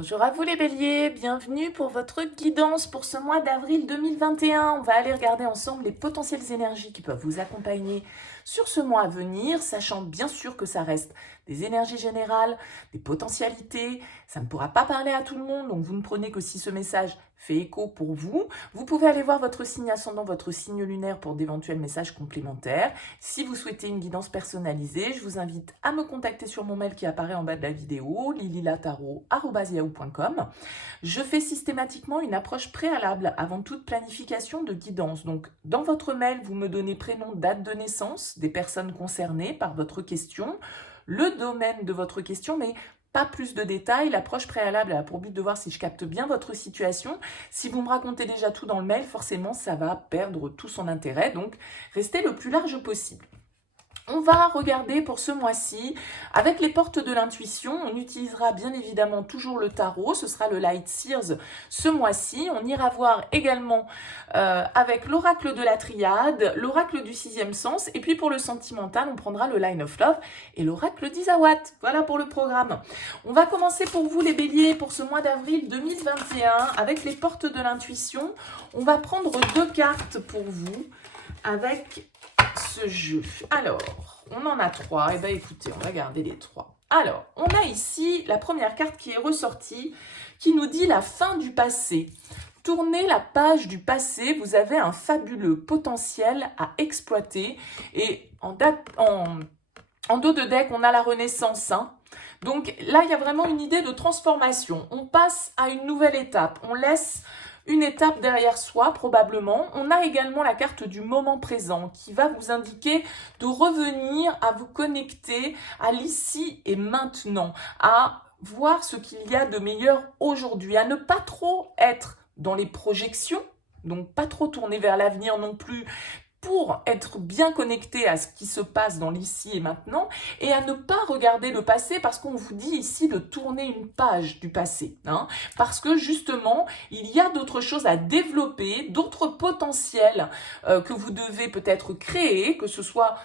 Bonjour à vous les béliers, bienvenue pour votre guidance pour ce mois d'avril 2021. On va aller regarder ensemble les potentielles énergies qui peuvent vous accompagner sur ce mois à venir, sachant bien sûr que ça reste des énergies générales, des potentialités. Ça ne pourra pas parler à tout le monde, donc vous ne prenez que si ce message fait écho pour vous. Vous pouvez aller voir votre signe ascendant, votre signe lunaire pour d'éventuels messages complémentaires. Si vous souhaitez une guidance personnalisée, je vous invite à me contacter sur mon mail qui apparaît en bas de la vidéo, lililataro@yahoo.com. Je fais systématiquement une approche préalable avant toute planification de guidance. Donc, dans votre mail, vous me donnez prénom, date de naissance des personnes concernées par votre question, le domaine de votre question, mais pas plus de détails. L'approche préalable a pour but de voir si je capte bien votre situation. Si vous me racontez déjà tout dans le mail, forcément, ça va perdre tout son intérêt. Donc, restez le plus large possible. On va regarder pour ce mois-ci, avec les portes de l'intuition, on utilisera bien évidemment toujours le tarot, ce sera le Light Seers ce mois-ci. On ira voir également avec l'oracle de la triade, l'oracle du sixième sens, et puis pour le sentimental, on prendra le Line of Love et l'oracle d'Isawat. Voilà pour le programme. On va commencer pour vous les béliers pour ce mois d'avril 2021, avec les portes de l'intuition. On va prendre deux cartes pour vous, avec ce jeu. Alors, on en a trois. Eh bien, écoutez, on va garder les trois. Alors, on a ici la première carte qui est ressortie, qui nous dit la fin du passé. Tournez la page du passé, vous avez un fabuleux potentiel à exploiter. Et en dos de deck, on a la renaissance. Donc là, il y a vraiment une idée de transformation. On passe à une nouvelle étape. On laisse une étape derrière soi, probablement. On a également la carte du moment présent qui va vous indiquer de revenir à vous connecter à l'ici et maintenant, à voir ce qu'il y a de meilleur aujourd'hui, à ne pas trop être dans les projections, donc pas trop tourner vers l'avenir non plus, pour être bien connecté à ce qui se passe dans l'ici et maintenant, et à ne pas regarder le passé, parce qu'on vous dit ici de tourner une page du passé, parce que justement, il y a d'autres choses à développer, d'autres potentiels que vous devez peut-être créer, que ce soit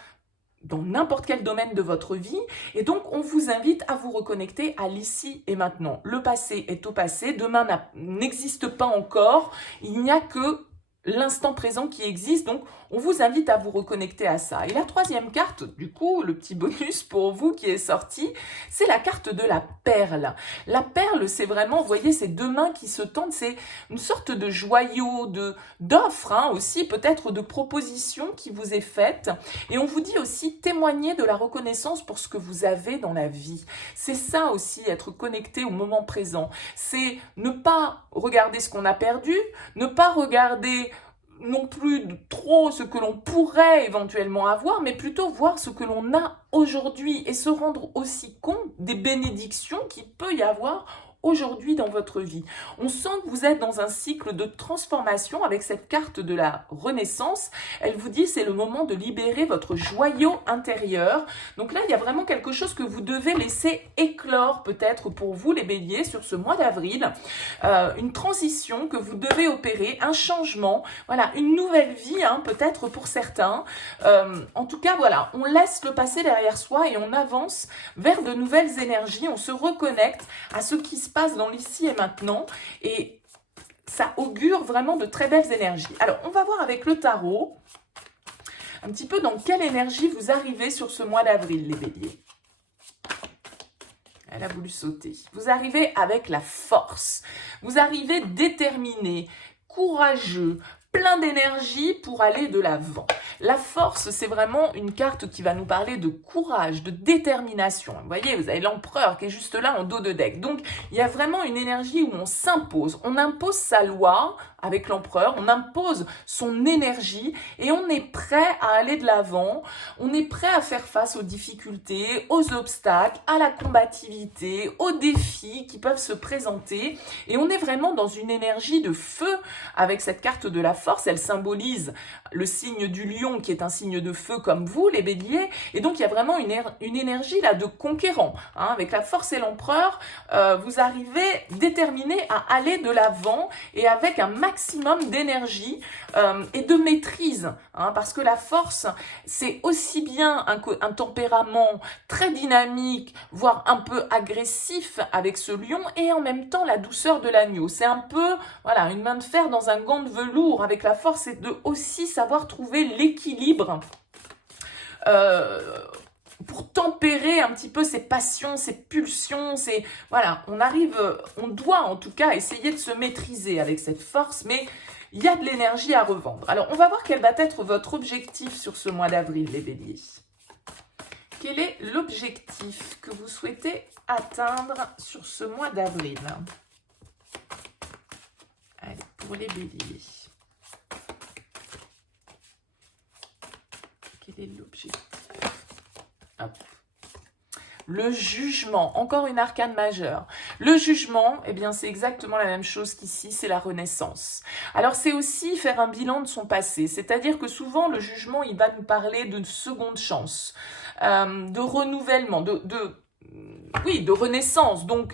dans n'importe quel domaine de votre vie, et donc on vous invite à vous reconnecter à l'ici et maintenant. Le passé est au passé, demain n'existe pas encore, il n'y a que l'instant présent qui existe, donc on vous invite à vous reconnecter à ça. Et la troisième carte, du coup, le petit bonus pour vous qui est sorti, c'est la carte de la perle. La perle, c'est vraiment, vous voyez, ces deux mains qui se tendent, c'est une sorte de joyau, d'offre, aussi peut-être de proposition qui vous est faite. Et on vous dit aussi témoigner de la reconnaissance pour ce que vous avez dans la vie. C'est ça aussi, être connecté au moment présent. C'est ne pas regarder ce qu'on a perdu, ne pas regarder non plus trop ce que l'on pourrait éventuellement avoir, mais plutôt voir ce que l'on a aujourd'hui et se rendre aussi compte des bénédictions qu'il peut y avoir aujourd'hui dans votre vie. On sent que vous êtes dans un cycle de transformation avec cette carte de la renaissance. Elle vous dit c'est le moment de libérer votre joyau intérieur. Donc là, il y a vraiment quelque chose que vous devez laisser éclore peut-être pour vous les béliers sur ce mois d'avril. Une transition que vous devez opérer, un changement, voilà, une nouvelle vie peut-être pour certains. En tout cas, voilà, on laisse le passé derrière soi et on avance vers de nouvelles énergies. On se reconnecte à ce qui se passe dans l'ici et maintenant, et ça augure vraiment de très belles énergies. Alors, on va voir avec le tarot un petit peu dans quelle énergie vous arrivez sur ce mois d'avril, les béliers. Elle a voulu sauter. Vous arrivez avec la force. Vous arrivez déterminé, courageux, plein d'énergie pour aller de l'avant. La force, c'est vraiment une carte qui va nous parler de courage, de détermination. Vous voyez, vous avez l'empereur qui est juste là en dos de deck. Donc, il y a vraiment une énergie où on s'impose. On impose sa loi avec l'empereur, on impose son énergie et on est prêt à aller de l'avant. On est prêt à faire face aux difficultés, aux obstacles, à la combativité, aux défis qui peuvent se présenter. Et on est vraiment dans une énergie de feu avec cette carte de la force. Elle symbolise le signe du lion qui est un signe de feu comme vous, les béliers. Et donc, il y a vraiment une énergie là de conquérant. Avec la force et l'empereur, vous arrivez déterminé à aller de l'avant et avec un maximum maximum d'énergie et de maîtrise, hein, parce que la force, c'est aussi bien un tempérament très dynamique, voire un peu agressif avec ce lion, et en même temps la douceur de l'agneau. C'est un peu, voilà, une main de fer dans un gant de velours. Avec la force, c'est de aussi savoir trouver l'équilibre pour tempérer un petit peu ses passions, ses pulsions, voilà, on doit en tout cas essayer de se maîtriser avec cette force, mais il y a de l'énergie à revendre. Alors, on va voir quel va être votre objectif sur ce mois d'avril, les béliers. Quel est l'objectif que vous souhaitez atteindre sur ce mois d'avril? Allez, pour les béliers. Quel est l'objectif? Le jugement, encore une arcane majeure. Le jugement, eh bien, c'est exactement la même chose qu'ici, c'est la renaissance. Alors, c'est aussi faire un bilan de son passé, c'est-à-dire que souvent, le jugement, il va nous parler de seconde chance, de renouvellement, de renaissance. Donc,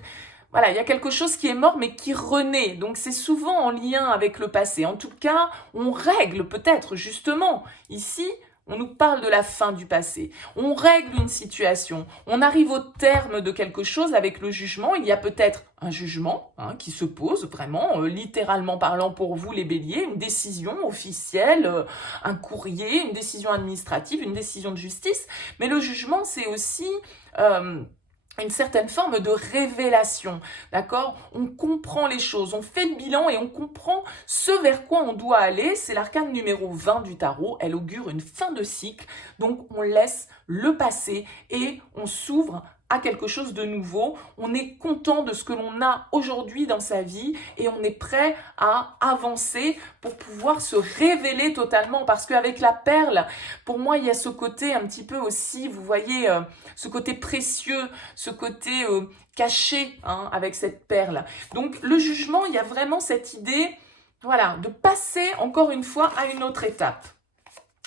voilà, il y a quelque chose qui est mort, mais qui renaît. Donc, c'est souvent en lien avec le passé. En tout cas, on règle peut-être, justement, ici, on nous parle de la fin du passé. On règle une situation. On arrive au terme de quelque chose avec le jugement. Il y a peut-être un jugement qui se pose vraiment, littéralement parlant pour vous les béliers, une décision officielle, un courrier, une décision administrative, une décision de justice. Mais le jugement, c'est aussi une certaine forme de révélation, d'accord? On comprend les choses, on fait le bilan et on comprend ce vers quoi on doit aller. C'est l'arcane numéro 20 du tarot, elle augure une fin de cycle, donc on laisse le passé et on s'ouvre à quelque chose de nouveau. On est content de ce que l'on a aujourd'hui dans sa vie et on est prêt à avancer pour pouvoir se révéler totalement, parce qu'avec la perle, pour moi, il y a ce côté un petit peu aussi, vous voyez, ce côté précieux, ce côté caché avec cette perle. Donc, le jugement, il y a vraiment cette idée, voilà, de passer encore une fois à une autre étape.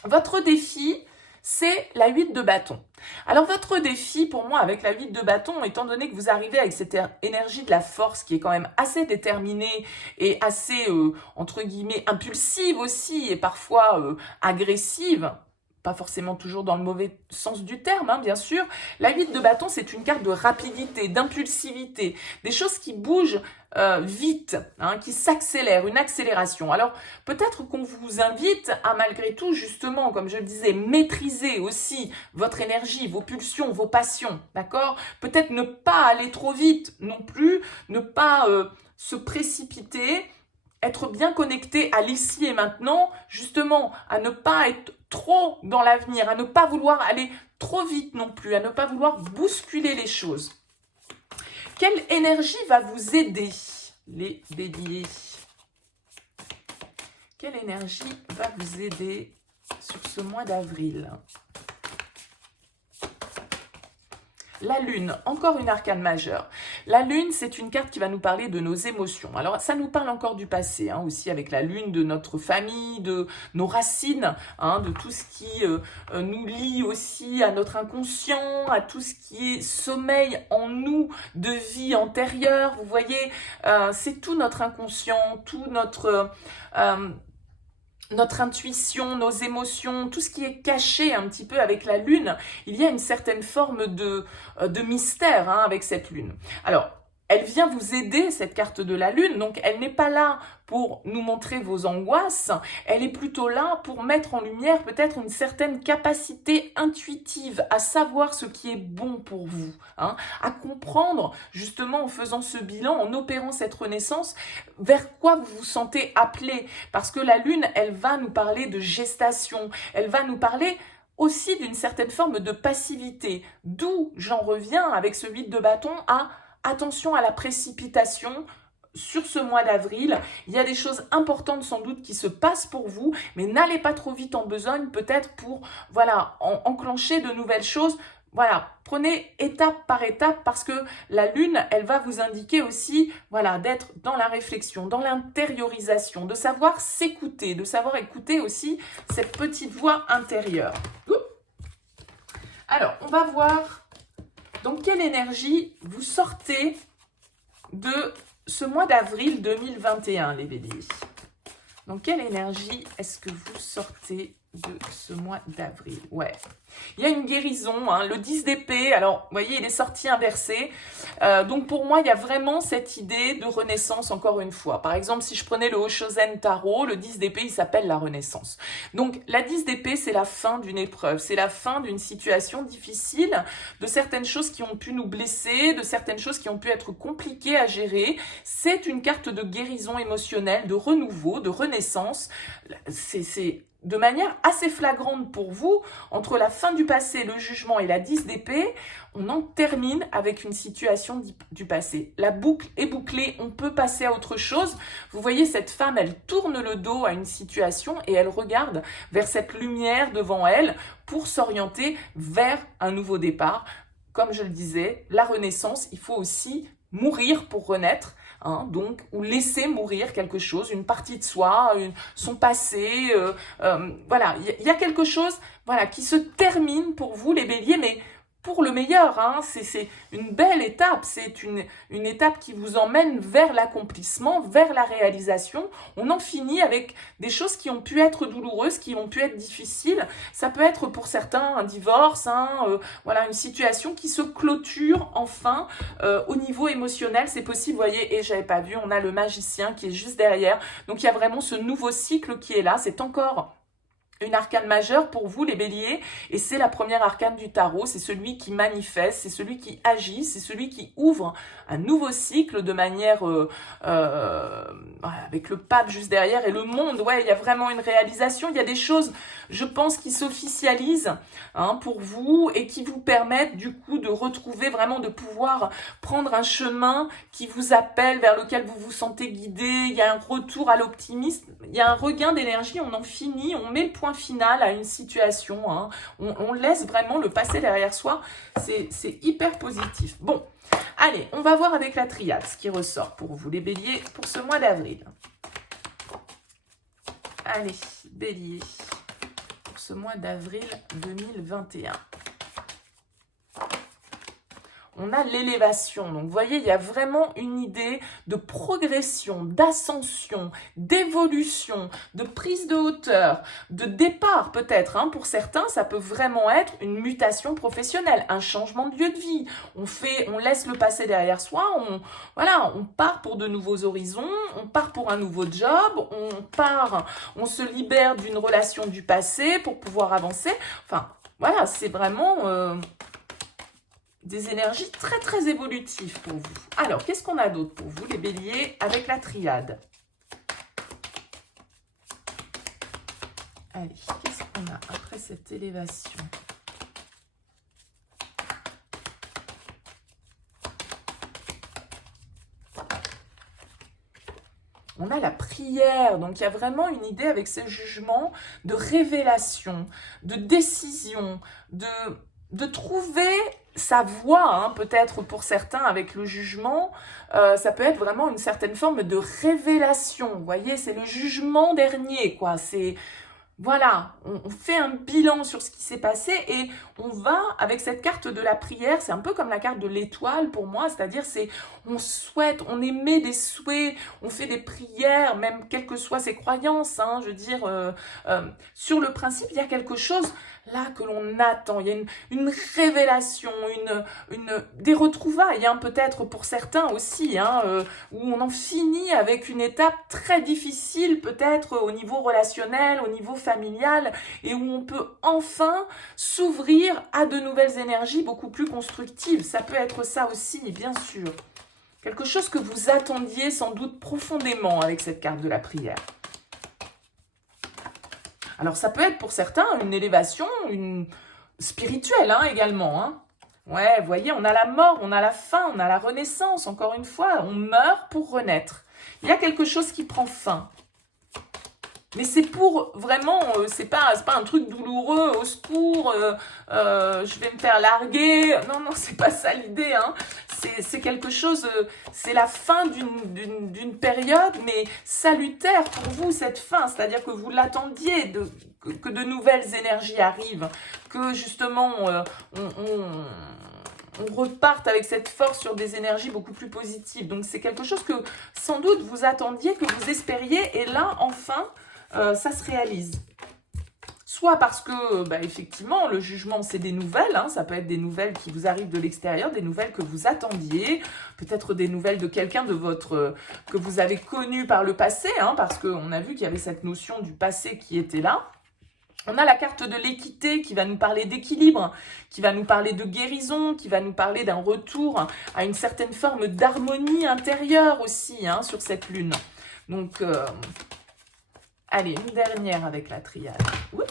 Votre défi, c'est la 8 de bâton. Alors, votre défi, pour moi, avec la 8 de bâton, étant donné que vous arrivez avec cette énergie de la force qui est quand même assez déterminée et assez, entre guillemets, impulsive aussi et parfois agressive, pas forcément toujours dans le mauvais sens du terme, bien sûr. La 8 de bâton, c'est une carte de rapidité, d'impulsivité, des choses qui bougent vite, qui s'accélèrent, une accélération. Alors, peut-être qu'on vous invite à, malgré tout, justement, comme je le disais, maîtriser aussi votre énergie, vos pulsions, vos passions, d'accord? Peut-être ne pas aller trop vite non plus, ne pas se précipiter, être bien connecté à l'ici et maintenant, justement, à ne pas être trop dans l'avenir, à ne pas vouloir aller trop vite non plus, à ne pas vouloir bousculer les choses. Quelle énergie va vous aider, les béliers? Quelle énergie va vous aider sur ce mois d'avril? La lune, encore une arcane majeure. La lune, c'est une carte qui va nous parler de nos émotions. Alors, ça nous parle encore du passé, aussi avec la lune, de notre famille, de nos racines, de tout ce qui nous lie aussi à notre inconscient, à tout ce qui est sommeil en nous, de vie antérieure. Vous voyez, c'est tout notre inconscient, tout notre intuition, nos émotions, tout ce qui est caché un petit peu avec la lune. Il y a une certaine forme de mystère avec cette lune. Alors, elle vient vous aider, cette carte de la lune, donc elle n'est pas là pour nous montrer vos angoisses, elle est plutôt là pour mettre en lumière peut-être une certaine capacité intuitive à savoir ce qui est bon pour vous, à comprendre justement en faisant ce bilan, en opérant cette renaissance, vers quoi vous vous sentez appelé, parce que la lune, elle va nous parler de gestation, elle va nous parler aussi d'une certaine forme de passivité, d'où j'en reviens avec ce 8 de bâton à attention à la précipitation sur ce mois d'avril. Il y a des choses importantes sans doute qui se passent pour vous, mais n'allez pas trop vite en besogne, peut-être pour enclencher de nouvelles choses. Voilà, prenez étape par étape, parce que la lune, elle va vous indiquer aussi, d'être dans la réflexion, dans l'intériorisation, de savoir s'écouter, de savoir écouter aussi cette petite voix intérieure. Alors, on va voir dans quelle énergie vous sortez de ce mois d'avril 2021, les béliers. Dans quelle énergie est-ce que vous sortez de ce mois d'avril? Ouais. Il y a une guérison, hein, le 10 d'épée. Alors, vous voyez, il est sorti inversé. Donc, pour moi, il y a vraiment cette idée de renaissance, encore une fois. Par exemple, si je prenais le Oshozen Tarot, le 10 d'épée, il s'appelle la renaissance. Donc, la 10 d'épée, c'est la fin d'une épreuve. C'est la fin d'une situation difficile, de certaines choses qui ont pu nous blesser, de certaines choses qui ont pu être compliquées à gérer. C'est une carte de guérison émotionnelle, de renouveau, de renaissance. C'est de manière assez flagrante pour vous, entre la fin du passé, le jugement et la 10 d'épée, on en termine avec une situation du passé. La boucle est bouclée, on peut passer à autre chose. Vous voyez, cette femme, elle tourne le dos à une situation et elle regarde vers cette lumière devant elle pour s'orienter vers un nouveau départ. Comme je le disais, la renaissance, il faut aussi mourir pour renaître. Hein, donc, ou laisser mourir quelque chose, une partie de soi, son passé, voilà, il y a quelque chose, voilà, qui se termine pour vous, les béliers, mais pour le meilleur, hein, c'est une belle étape, c'est une étape qui vous emmène vers l'accomplissement, vers la réalisation. On en finit avec des choses qui ont pu être douloureuses, qui ont pu être difficiles. Ça peut être pour certains un divorce, hein, voilà, une situation qui se clôture enfin au niveau émotionnel. C'est possible, vous voyez, et j'avais pas vu, on a le magicien qui est juste derrière. Donc il y a vraiment ce nouveau cycle qui est là. C'est encore une arcane majeure pour vous, les béliers, et c'est la première arcane du tarot, c'est celui qui manifeste, c'est celui qui agit, c'est celui qui ouvre un nouveau cycle de manière, avec le pape juste derrière, et le monde, ouais, il y a vraiment une réalisation, il y a des choses, je pense, qui s'officialisent, hein, pour vous, et qui vous permettent, du coup, de retrouver vraiment, de pouvoir prendre un chemin qui vous appelle, vers lequel vous vous sentez guidé, il y a un retour à l'optimisme, il y a un regain d'énergie, on en finit, on met le point final à une situation, hein. On laisse vraiment le passé derrière soi, c'est hyper positif. Bon, allez, on va voir avec la triade ce qui ressort pour vous, les béliers, pour ce mois d'avril. Allez, bélier, pour ce mois d'avril 2021. On a l'élévation. Donc, vous voyez, il y a vraiment une idée de progression, d'ascension, d'évolution, de prise de hauteur, de départ peut-être. Hein. Pour certains, ça peut vraiment être une mutation professionnelle, un changement de lieu de vie. On laisse le passé derrière soi, on part pour de nouveaux horizons, on part pour un nouveau job, on se libère d'une relation du passé pour pouvoir avancer. Enfin, voilà, c'est vraiment... des énergies très très évolutives pour vous. Alors, qu'est-ce qu'on a d'autre pour vous, les béliers, avec la triade? Allez, qu'est-ce qu'on a après cette élévation? On a la prière, donc il y a vraiment une idée avec ces jugements de révélation, de décision, de trouver sa voie, hein, peut-être pour certains avec le jugement, ça peut être vraiment une certaine forme de révélation, vous voyez, c'est le jugement dernier, quoi, c'est... Voilà, on fait un bilan sur ce qui s'est passé et on va, avec cette carte de la prière, c'est un peu comme la carte de l'étoile pour moi, c'est-à-dire on souhaite, on émet des souhaits, on fait des prières, même quelles que soient ses croyances, hein, je veux dire, sur le principe, il y a quelque chose là que l'on attend, il y a une révélation, des retrouvailles, hein, peut-être pour certains aussi, hein, où on en finit avec une étape très difficile, peut-être au niveau relationnel, au niveau familial, et où on peut enfin s'ouvrir à de nouvelles énergies beaucoup plus constructives. Ça peut être ça aussi, bien sûr. Quelque chose que vous attendiez sans doute profondément avec cette carte de la prière. Alors, ça peut être pour certains une élévation spirituelle, hein, également. Hein. Ouais, vous voyez, on a la mort, on a la fin, on a la renaissance. Encore une fois, on meurt pour renaître. Il y a quelque chose qui prend fin. Mais c'est pour vraiment, c'est pas un truc douloureux, au secours, je vais me faire larguer. Non, non, c'est pas ça l'idée. Hein. C'est quelque chose, c'est la fin d'une période, mais salutaire pour vous, cette fin. C'est-à-dire que vous l'attendiez, que de nouvelles énergies arrivent, que justement, on reparte avec cette force sur des énergies beaucoup plus positives. Donc c'est quelque chose que sans doute vous attendiez, que vous espériez, et là enfin ça se réalise. Soit parce que, effectivement, le jugement, c'est des nouvelles, hein, ça peut être des nouvelles qui vous arrivent de l'extérieur, des nouvelles que vous attendiez, peut-être des nouvelles de quelqu'un de votre que vous avez connu par le passé, hein, parce qu'on a vu qu'il y avait cette notion du passé qui était là. On a la carte de l'équité qui va nous parler d'équilibre, qui va nous parler de guérison, qui va nous parler d'un retour à une certaine forme d'harmonie intérieure aussi, hein, sur cette lune. Donc, allez, une dernière avec la triade. Oups.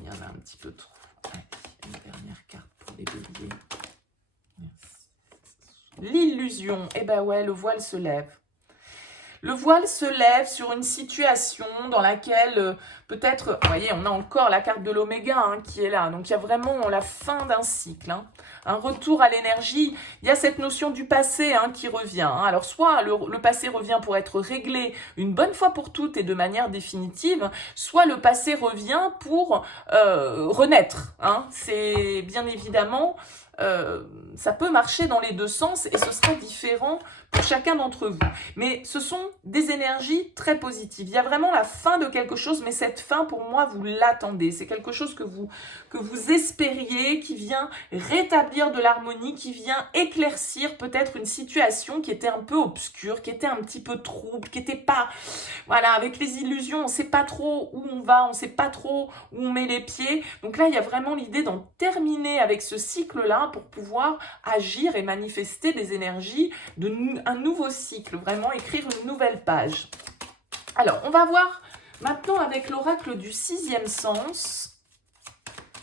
Il y en a un petit peu trop. Allez, une dernière carte pour les béliers. L'illusion. Eh ben ouais, le voile se lève. Le voile se lève sur une situation dans laquelle peut-être, vous voyez, on a encore la carte de l'oméga hein, qui est là. Donc, il y a vraiment la fin d'un cycle, hein, un retour à l'énergie. Il y a cette notion du passé hein, qui revient. Hein. Alors, soit le passé revient pour être réglé une bonne fois pour toutes et de manière définitive, soit le passé revient pour renaître. Hein. C'est bien évidemment... ça peut marcher dans les deux sens et ce sera différent pour chacun d'entre vous. Mais ce sont des énergies très positives. Il y a vraiment la fin de quelque chose, mais cette fin, pour moi, vous l'attendez. C'est quelque chose que vous espériez, qui vient rétablir de l'harmonie, qui vient éclaircir peut-être une situation qui était un peu obscure, qui était un petit peu trouble, qui n'était pas... Voilà, avec les illusions, on ne sait pas trop où on va, on ne sait pas trop où on met les pieds. Donc là, il y a vraiment l'idée d'en terminer avec ce cycle-là pour pouvoir agir et manifester des énergies un nouveau cycle, vraiment écrire une nouvelle page. Alors, on va voir maintenant avec l'oracle du 6e sens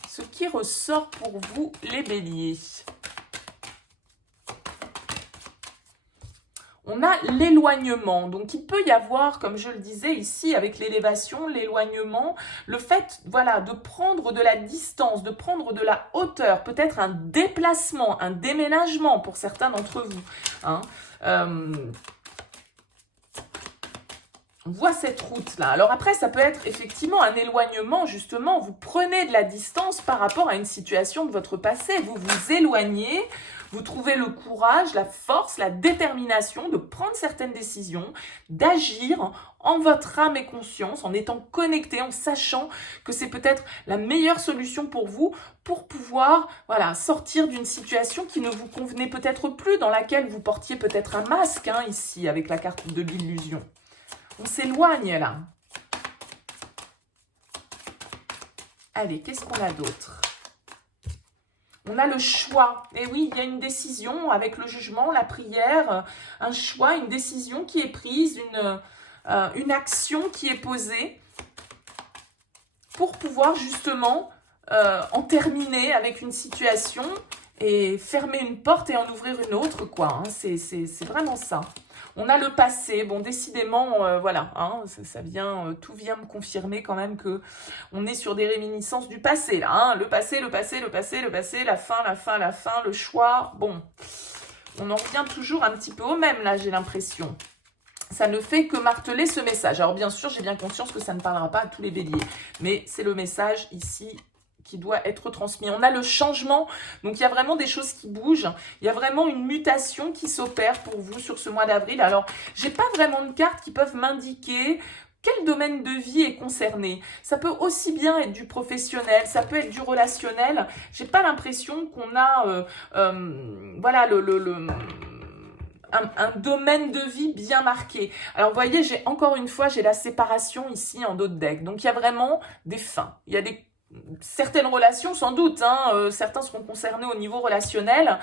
ce qui ressort pour vous les béliers. On a l'éloignement, donc il peut y avoir, comme je le disais ici, avec l'élévation, l'éloignement, le fait, voilà, de prendre de la distance, de prendre de la hauteur, peut-être un déplacement, un déménagement pour certains d'entre vous. Hein. On voit cette route-là. Alors après, ça peut être effectivement un éloignement, justement, vous prenez de la distance par rapport à une situation de votre passé, vous vous éloignez, vous trouvez le courage, la force, la détermination de prendre certaines décisions, d'agir en votre âme et conscience, en étant connecté, en sachant que c'est peut-être la meilleure solution pour vous pour pouvoir voilà, sortir d'une situation qui ne vous convenait peut-être plus, dans laquelle vous portiez peut-être un masque, hein, ici, avec la carte de l'illusion. On s'éloigne là. Allez, qu'est-ce qu'on a d'autre ? On a le choix. Et oui, il y a une décision avec le jugement, la prière, un choix, une décision qui est prise, une action qui est posée pour pouvoir justement en terminer avec une situation et fermer une porte et en ouvrir une autre, quoi. Hein. C'est vraiment ça. On a le passé, bon décidément, voilà, hein, tout vient me confirmer quand même que on est sur des réminiscences du passé là, hein, le passé, la fin, le choix, bon, on en revient toujours un petit peu au même là, j'ai l'impression. Ça ne fait que marteler ce message. Alors bien sûr, j'ai bien conscience que ça ne parlera pas à tous les béliers, mais c'est le message ici qui doit être transmis. On a le changement, donc il y a vraiment des choses qui bougent, il y a vraiment une mutation qui s'opère pour vous sur ce mois d'avril. Alors, j'ai pas vraiment de cartes qui peuvent m'indiquer quel domaine de vie est concerné. Ça peut aussi bien être du professionnel, ça peut être du relationnel. J'ai pas l'impression qu'on a, voilà, un domaine de vie bien marqué. Alors, vous voyez, encore une fois, j'ai la séparation ici en dos de deck. Donc, il y a vraiment des fins. Il y a certaines relations, sans doute, hein, certains seront concernés au niveau relationnel.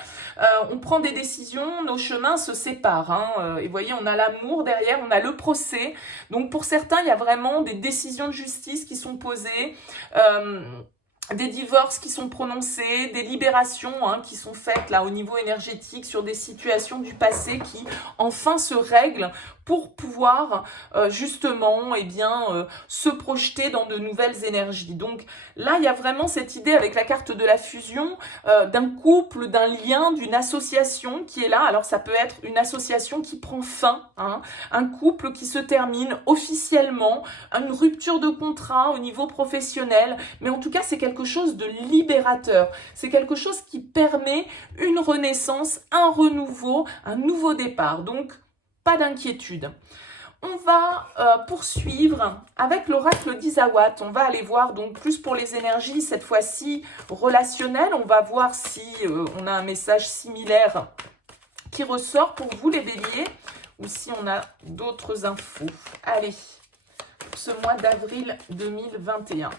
On prend des décisions, nos chemins se séparent. Hein, et vous voyez, on a l'amour derrière, on a le procès. Donc, pour certains, il y a vraiment des décisions de justice qui sont posées. Des divorces qui sont prononcés, des libérations hein, qui sont faites là au niveau énergétique sur des situations du passé qui enfin se règlent pour pouvoir justement se projeter dans de nouvelles énergies. Donc là, il y a vraiment cette idée avec la carte de la fusion d'un couple, d'un lien, d'une association qui est là. Alors ça peut être une association qui prend fin, hein, un couple qui se termine officiellement, une rupture de contrat au niveau professionnel, mais en tout cas c'est quelque quelque chose de libérateur. C'est quelque chose qui permet une renaissance, un renouveau, un nouveau départ. Donc, pas d'inquiétude. On va poursuivre avec l'oracle d'Isawat. On va aller voir donc plus pour les énergies, cette fois-ci relationnelles. On va voir si on a un message similaire qui ressort pour vous les béliers ou si on a d'autres infos. Allez, pour ce mois d'avril 2021.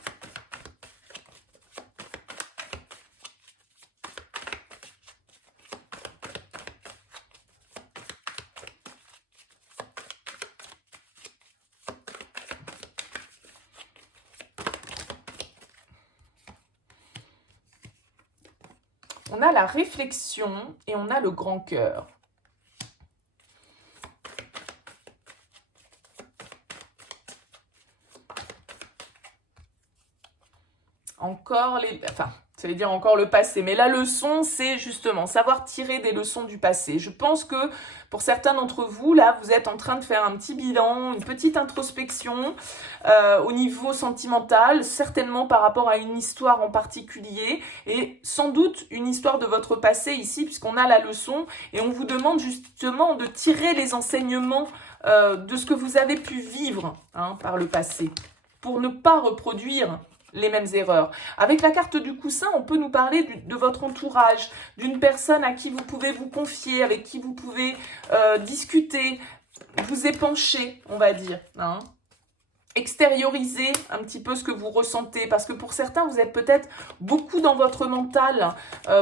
On a la réflexion et on a le grand cœur. Encore les... Enfin, ça veut dire encore le passé. Mais la leçon, c'est justement savoir tirer des leçons du passé. Je pense que pour certains d'entre vous, là, vous êtes en train de faire un petit bilan, une petite introspection au niveau sentimental, certainement par rapport à une histoire en particulier et sans doute une histoire de votre passé ici, puisqu'on a la leçon et on vous demande justement de tirer les enseignements de ce que vous avez pu vivre par le passé pour ne pas reproduire les mêmes erreurs. Avec la carte du coussin, on peut nous parler de votre entourage, d'une personne à qui vous pouvez vous confier, avec qui vous pouvez discuter, vous épancher, on va dire. Extérioriser un petit peu ce que vous ressentez, parce que pour certains, vous êtes peut-être beaucoup dans votre mental,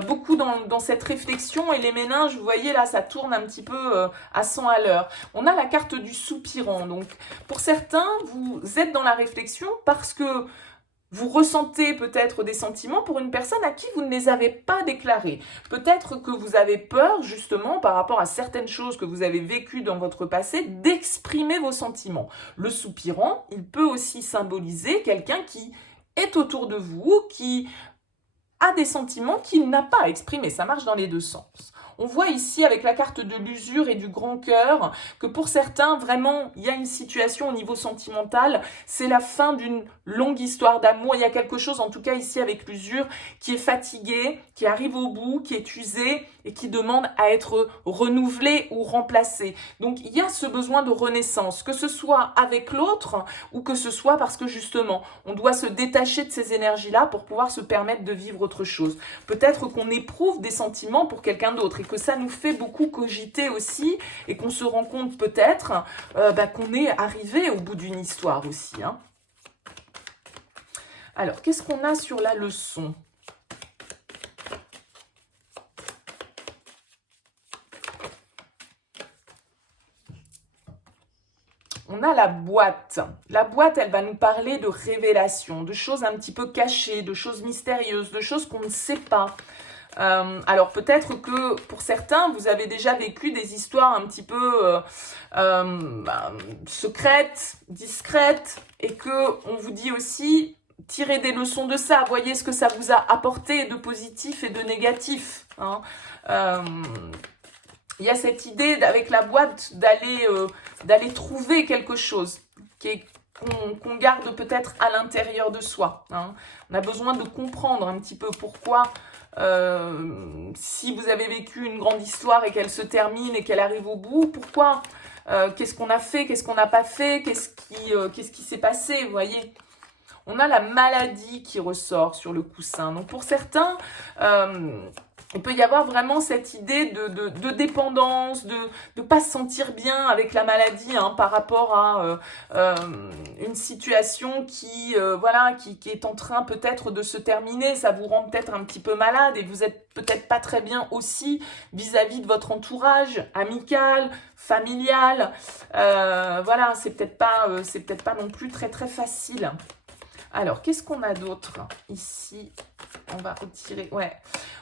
beaucoup dans cette réflexion, et les méninges, vous voyez là, ça tourne un petit peu à 100 à l'heure. On a la carte du soupirant, donc pour certains, vous êtes dans la réflexion parce que vous ressentez peut-être des sentiments pour une personne à qui vous ne les avez pas déclarés. Peut-être que vous avez peur, justement, par rapport à certaines choses que vous avez vécues dans votre passé, d'exprimer vos sentiments. Le soupirant, il peut aussi symboliser quelqu'un qui est autour de vous, qui a des sentiments qu'il n'a pas exprimés. Ça marche dans les deux sens. On voit ici avec la carte de l'usure et du grand cœur que pour certains, vraiment, il y a une situation au niveau sentimental. C'est la fin d'une longue histoire d'amour. Il y a quelque chose, en tout cas ici avec l'usure, qui est fatigué, qui arrive au bout, qui est usé et qui demande à être renouvelé ou remplacé. Donc, il y a ce besoin de renaissance, que ce soit avec l'autre ou que ce soit parce que justement, on doit se détacher de ces énergies-là pour pouvoir se permettre de vivre autre chose. Peut-être qu'on éprouve des sentiments pour quelqu'un d'autre et que ça nous fait beaucoup cogiter aussi et qu'on se rend compte peut-être qu'on est arrivé au bout d'une histoire aussi. Alors, qu'est-ce qu'on a sur la leçon ? On a la boîte. La boîte, elle va nous parler de révélations, de choses un petit peu cachées, de choses mystérieuses, de choses qu'on ne sait pas. Alors peut-être que pour certains, vous avez déjà vécu des histoires un petit peu secrètes, discrètes, et que on vous dit aussi, tirez des leçons de ça, voyez ce que ça vous a apporté de positif et de négatif. Il y a cette idée avec la boîte d'aller trouver quelque chose qu'on garde peut-être à l'intérieur de soi. On a besoin de comprendre un petit peu pourquoi, si vous avez vécu une grande histoire et qu'elle se termine et qu'elle arrive au bout, pourquoi, qu'est-ce qu'on a fait, qu'est-ce qu'on n'a pas fait, qu'est-ce qui s'est passé, vous voyez. On a la maladie qui ressort sur le coussin. Donc pour certains, il peut y avoir vraiment cette idée de dépendance, de ne pas se sentir bien avec la maladie par rapport à une situation qui est en train peut-être de se terminer. Ça vous rend peut-être un petit peu malade et vous êtes peut-être pas très bien aussi vis-à-vis de votre entourage amical, familial. C'est peut-être pas non plus très très facile. Alors, qu'est-ce qu'on a d'autre ici? On va retirer. Ouais.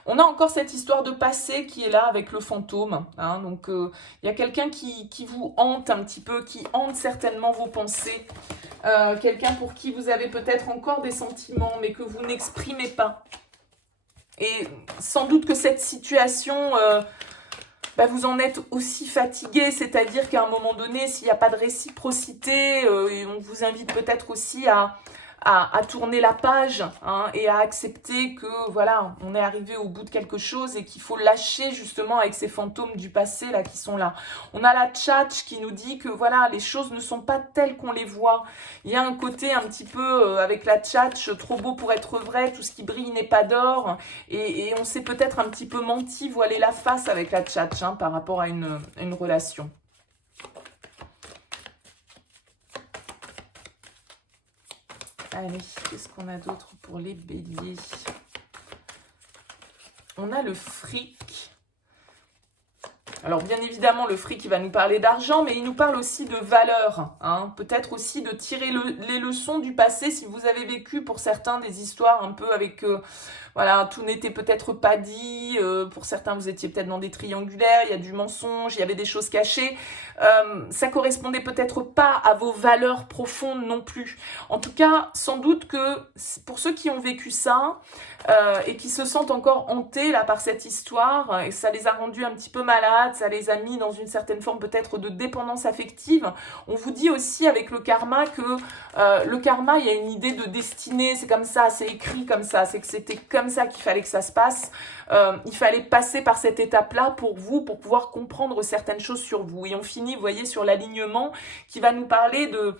On a encore cette histoire de passé qui est là avec le fantôme. Donc, il y a quelqu'un qui vous hante un petit peu, qui hante certainement vos pensées. Quelqu'un pour qui vous avez peut-être encore des sentiments, mais que vous n'exprimez pas. Et sans doute que cette situation... vous en êtes aussi fatigué, c'est-à-dire qu'à un moment donné, s'il n'y a pas de réciprocité, on vous invite peut-être aussi à à tourner la page hein, et à accepter que voilà, on est arrivé au bout de quelque chose et qu'il faut lâcher justement avec ces fantômes du passé là qui sont là. On a la tchatch qui nous dit que voilà, les choses ne sont pas telles qu'on les voit. Il y a un côté un petit peu avec la tchatch, trop beau pour être vrai, tout ce qui brille n'est pas d'or. Et on s'est peut-être un petit peu menti, voilé la face avec la tchatch hein, par rapport à une relation. Allez, qu'est-ce qu'on a d'autre pour les béliers? On a le fric. Alors, bien évidemment, le fric, il va nous parler d'argent, mais il nous parle aussi de valeur. Hein. Peut-être aussi de tirer les leçons du passé si vous avez vécu, pour certains, des histoires un peu avec... voilà, tout n'était peut-être pas dit. Pour certains, vous étiez peut-être dans des triangulaires. Il y a du mensonge, il y avait des choses cachées. Ça correspondait peut-être pas à vos valeurs profondes non plus. En tout cas, sans doute que pour ceux qui ont vécu ça et qui se sentent encore hantés là par cette histoire, et ça les a rendus un petit peu malades, ça les a mis dans une certaine forme peut-être de dépendance affective. On vous dit aussi avec le karma que le karma, il y a une idée de destinée. C'est comme ça, c'est écrit comme ça. C'est que c'était comme ça qu'il fallait que ça se passe. Il fallait passer par cette étape-là pour vous, pour pouvoir comprendre certaines choses sur vous. Et on finit, vous voyez, sur l'alignement qui va nous parler de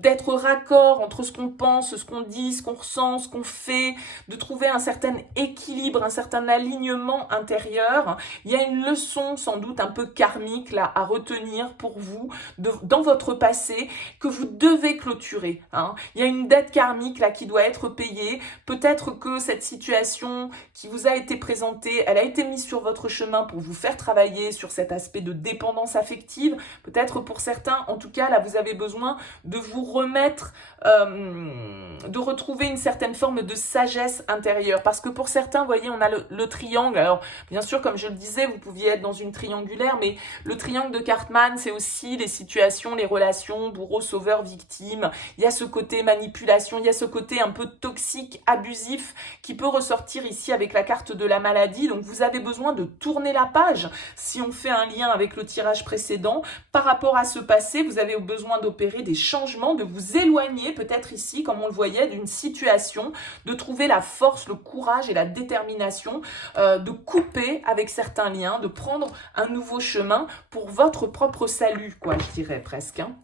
d'être raccord entre ce qu'on pense, ce qu'on dit, ce qu'on ressent, ce qu'on fait, de trouver un certain équilibre, un certain alignement intérieur. Il y a une leçon sans doute un peu karmique là à retenir pour vous dans votre passé que vous devez clôturer. Hein. Il y a une dette karmique là qui doit être payée. Peut-être que cette situation qui vous a été présentée, elle a été mise sur votre chemin pour vous faire travailler sur cet aspect de dépendance affective. Peut-être pour certains, en tout cas là vous avez besoin de vous remettre, de retrouver une certaine forme de sagesse intérieure. Parce que pour certains, vous voyez, on a le triangle. Alors, bien sûr, comme je le disais, vous pouviez être dans une triangulaire, mais le triangle de Cartman, c'est aussi les situations, les relations, bourreau, sauveur, victime. Il y a ce côté manipulation, il y a ce côté un peu toxique, abusif, qui peut ressortir ici avec la carte de la maladie. Donc, vous avez besoin de tourner la page. Si on fait un lien avec le tirage précédent, par rapport à ce passé, vous avez besoin d'opérer des changements, de vous éloigner peut-être ici, comme on le voyait, d'une situation, de trouver la force, le courage et la détermination, de couper avec certains liens, de prendre un nouveau chemin pour votre propre salut, quoi, je dirais presque. Hein.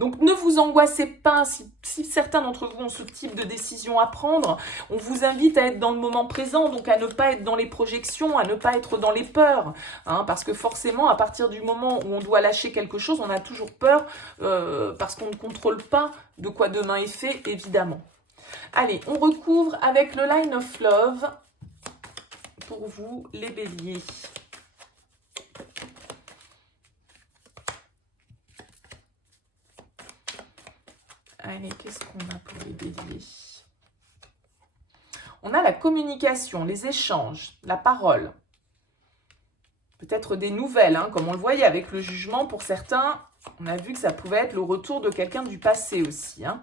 Donc ne vous angoissez pas si certains d'entre vous ont ce type de décision à prendre. On vous invite à être dans le moment présent, donc à ne pas être dans les projections, à ne pas être dans les peurs. Hein, parce que forcément, à partir du moment où on doit lâcher quelque chose, on a toujours peur parce qu'on ne contrôle pas de quoi demain est fait, évidemment. Allez, on recouvre avec le Line of Love pour vous, les béliers. Allez, qu'est-ce qu'on a pour les béliers? On a la communication, les échanges, la parole. Peut-être des nouvelles, hein, comme on le voyait avec le jugement. Pour certains, on a vu que ça pouvait être le retour de quelqu'un du passé aussi. Hein.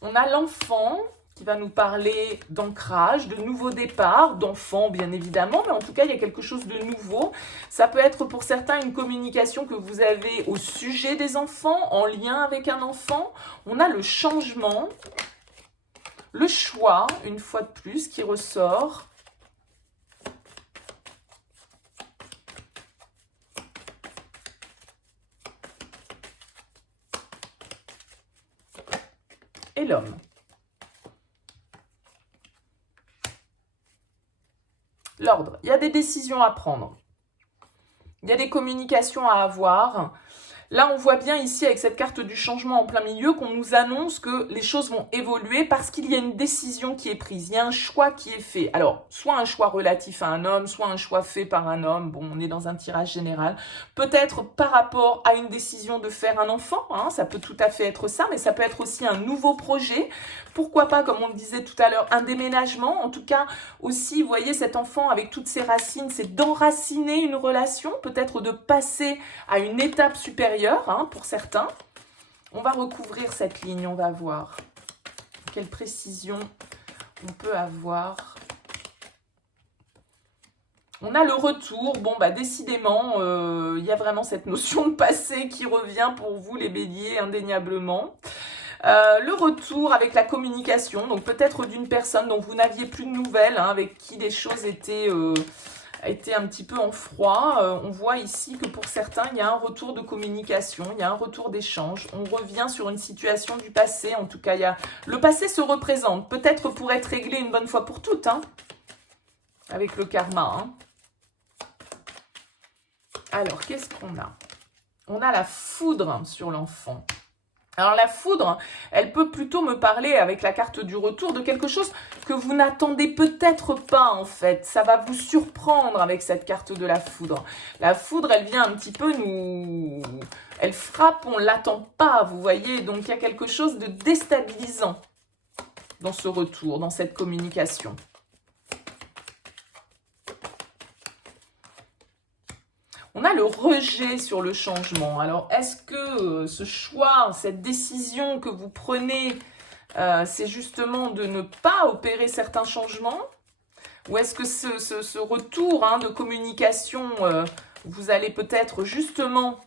On a l'enfant qui va nous parler d'ancrage, de nouveau départ, d'enfant bien évidemment, mais en tout cas il y a quelque chose de nouveau. Ça peut être pour certains une communication que vous avez au sujet des enfants, en lien avec un enfant. On a le changement, le choix, une fois de plus, qui ressort. Et l'homme. L'ordre. Il y a des décisions à prendre. Il y a des communications à avoir. Là, on voit bien ici, avec cette carte du changement en plein milieu, qu'on nous annonce que les choses vont évoluer parce qu'il y a une décision qui est prise. Il y a un choix qui est fait. Alors, soit un choix relatif à un homme, soit un choix fait par un homme. Bon, on est dans un tirage général. Peut-être par rapport à une décision de faire un enfant. Hein, ça peut tout à fait être ça, mais ça peut être aussi un nouveau projet. Pourquoi pas, comme on le disait tout à l'heure, un déménagement. En tout cas, aussi, vous voyez, cet enfant avec toutes ses racines, c'est d'enraciner une relation, peut-être de passer à une étape supérieure. Hein, pour certains, on va recouvrir cette ligne, on va voir quelle précision on peut avoir. On a le retour. Bon, bah décidément, il y a vraiment cette notion de passé qui revient pour vous, les béliers, indéniablement. Le retour avec la communication, donc peut-être d'une personne dont vous n'aviez plus de nouvelles, hein, avec qui les choses étaient un petit peu en froid. On voit ici que pour certains, il y a un retour de communication, il y a un retour d'échange. On revient sur une situation du passé. En tout cas, le passé se représente, peut-être pour être réglé une bonne fois pour toutes, hein, avec le karma. Hein. Alors, qu'est-ce qu'on a? On a la foudre sur l'enfant. Alors la foudre, elle peut plutôt me parler avec la carte du retour de quelque chose que vous n'attendez peut-être pas en fait. Ça va vous surprendre avec cette carte de la foudre. La foudre, elle vient un petit peu nous... Elle frappe, on ne l'attend pas, vous voyez. Donc il y a quelque chose de déstabilisant dans ce retour, dans cette communication. On a le rejet sur le changement. Alors, est-ce que ce choix, cette décision que vous prenez, c'est justement de ne pas opérer certains changements? Ou est-ce que ce retour de communication, vous allez peut-être justement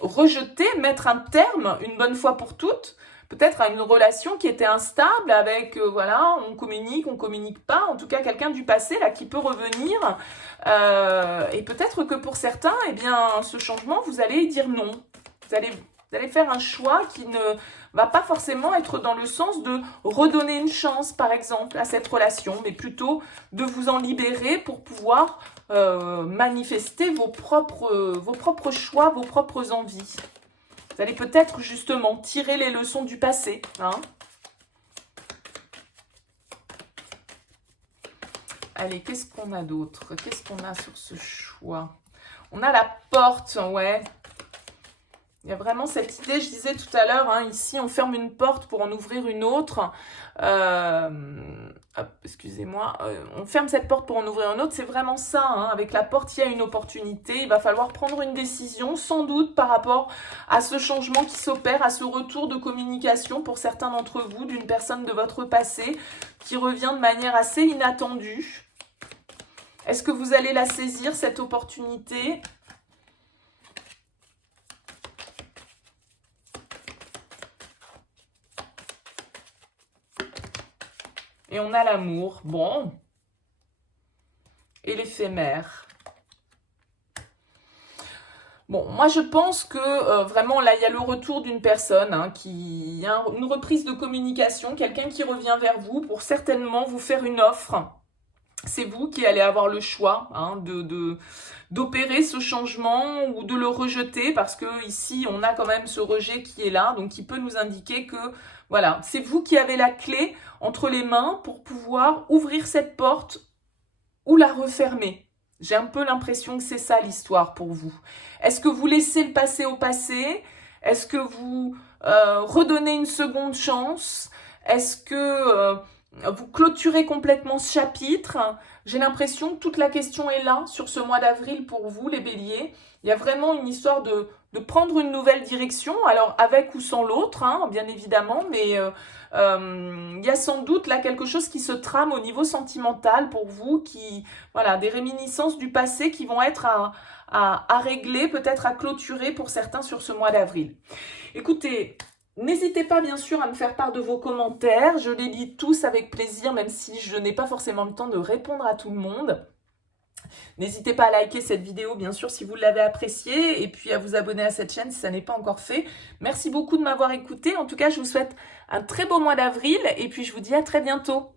rejeter, mettre un terme une bonne fois pour toutes, peut-être à une relation qui était instable avec, voilà, on communique pas, en tout cas quelqu'un du passé là qui peut revenir. Et peut-être que pour certains, eh bien, ce changement, vous allez dire non. Vous allez faire un choix qui ne va pas forcément être dans le sens de redonner une chance, par exemple, à cette relation, mais plutôt de vous en libérer pour pouvoir manifester vos propres choix, vos propres envies. Vous allez peut-être justement tirer les leçons du passé. Hein. Allez, qu'est-ce qu'on a d'autre? Qu'est-ce qu'on a sur ce choix? On a la porte, ouais. Il y a vraiment cette idée, je disais tout à l'heure, hein, ici on ferme une porte pour en ouvrir une autre. Excusez-moi, on ferme cette porte pour en ouvrir une autre, c'est vraiment ça. Hein, avec la porte, il y a une opportunité, il va falloir prendre une décision, sans doute par rapport à ce changement qui s'opère, à ce retour de communication pour certains d'entre vous, d'une personne de votre passé, qui revient de manière assez inattendue. Est-ce que vous allez la saisir, cette opportunité ? Et on a l'amour, bon, et l'éphémère. Bon, moi je pense que vraiment là il y a le retour d'une personne, hein, il y a une reprise de communication, quelqu'un qui revient vers vous pour certainement vous faire une offre. C'est vous qui allez avoir le choix d'opérer ce changement ou de le rejeter, parce que ici on a quand même ce rejet qui est là, donc qui peut nous indiquer que voilà, c'est vous qui avez la clé entre les mains pour pouvoir ouvrir cette porte ou la refermer. J'ai un peu l'impression que c'est ça l'histoire pour vous. Est-ce que vous laissez le passé au passé? Est-ce que vous redonnez une seconde chance? Est-ce que vous clôturez complètement ce chapitre? J'ai l'impression que toute la question est là sur ce mois d'avril pour vous, les béliers. Il y a vraiment une histoire de prendre une nouvelle direction, alors avec ou sans l'autre, hein, bien évidemment, mais il y a sans doute là quelque chose qui se trame au niveau sentimental pour vous, voilà, des réminiscences du passé qui vont être à régler, peut-être à clôturer pour certains sur ce mois d'avril. Écoutez, n'hésitez pas bien sûr à me faire part de vos commentaires, je les lis tous avec plaisir, même si je n'ai pas forcément le temps de répondre à tout le monde. N'hésitez pas à liker cette vidéo, bien sûr, si vous l'avez appréciée, et puis à vous abonner à cette chaîne si ça n'est pas encore fait. Merci beaucoup de m'avoir écouté. En tout cas, je vous souhaite un très beau mois d'avril, et puis je vous dis à très bientôt.